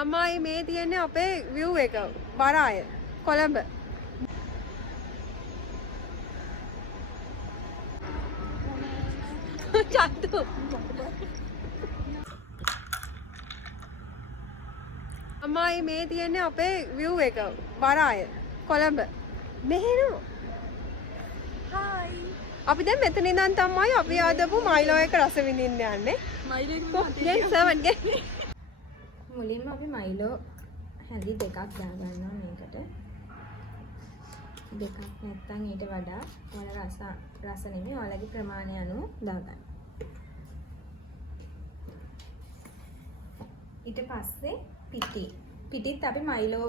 අම්මයි මේ තියෙන්නේ අපේ view එක වරාය කොළඹ. චත්තු. අම්මයි මේ තියෙන්නේ අපේ view එක වරාය කොළඹ. මෙහෙනෝ. හායි. අපි දැන් මෙතන ඉඳන් තමයි අපි ආදපු මයිලෝ එක රස විඳින්න යන්නේ. මයිලෝ ගේ සර්වන් ගේ. මුලින්ම අපි මයිලෝ හැඳි දෙකක් දාගන්නවා මේකට. දෙකක් නැත්නම් ඊට වඩා ඔයාලා රස නෙමෙයි ඔයාලගේ ප්‍රමාණය අනුව දාගන්න. ඊට පස්සේ පිටිත් අපි මයිලෝ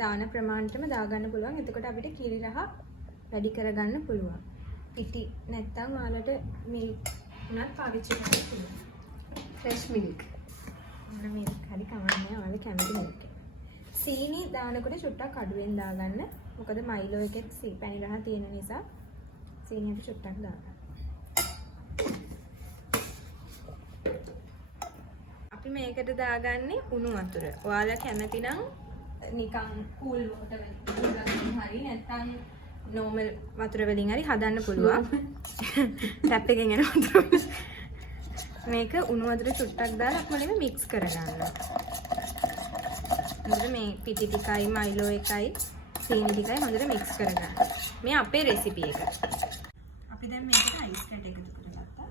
දාන ප්‍රමාණයටම දාගන්න පුළුවන්. එතකොට අපිට කිරි රහ වැඩි කරගන්න පුළුවන්. පිටි නැත්නම් ඔයාලට මිල්ක් උනත් පාවිච්චි කරන්න පුළුවන්. Fresh milk. මොන මිල්ක් හරි කමන්නේ ඔයාලා කැමති මිල්ක්. සීනි දානකොට චුට්ටක් අඩුවෙන් දාගන්න. මොකද මයිලෝ එකෙත් පැණි රහ තියෙන නිසා සීනියට චුට්ටක් දාගන්න. අපි මේකට දාගන්නේ උණු වතුර. ඔයාලා කැමති නම් නිකන් කූල් වෝටර් වලින් හරි නැත්නම් normal වතුර වලින් හරි හදන්න පුළුවන්. ටැප් එකෙන් එන වතුර. මේක උණු වතුර චුට්ටක් දාලා අපිම මික්ස් කරගන්න. හොඳට මේ පිටි ටිකයි මයිලෝ එකයි සීනි ටිකයි හොඳට මික්ස් කරගන්න. මේ අපේ රෙසිපි එක. අපි දැන් මේකට අයිස් කැට් එකතු කරගත්තා.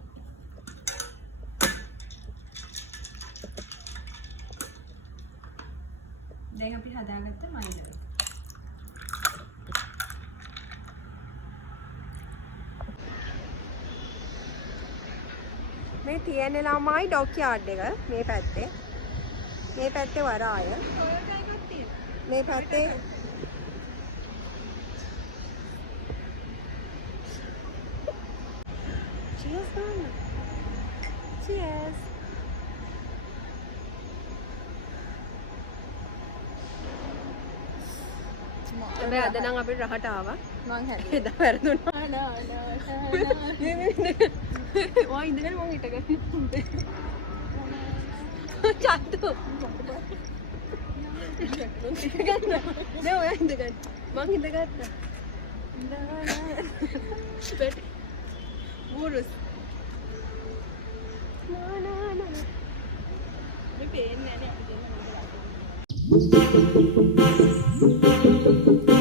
දැන් අපි හදාගත්ත මයිලෝ. මේ තියෙන ළමයි ඩොක්යාඩ් එක මේ පැත්තේ. මේ පැත්තේ වරාය. මේ පැත්තේ Cheers mama. Cheers. අපි අද නම් අපිට රහට ආවා. මං හැදුවා. එදා වැරදුනා. නා ඔය ඉඳගෙන මං හිටගන්න. චත්තු. නෑ ඔය ඉඳගන්න. මං ඉඳගත්තා. බෙට්. වුරුස්. නා. මේ පේන්නේ නැහැ නේ අපි දෙන්න.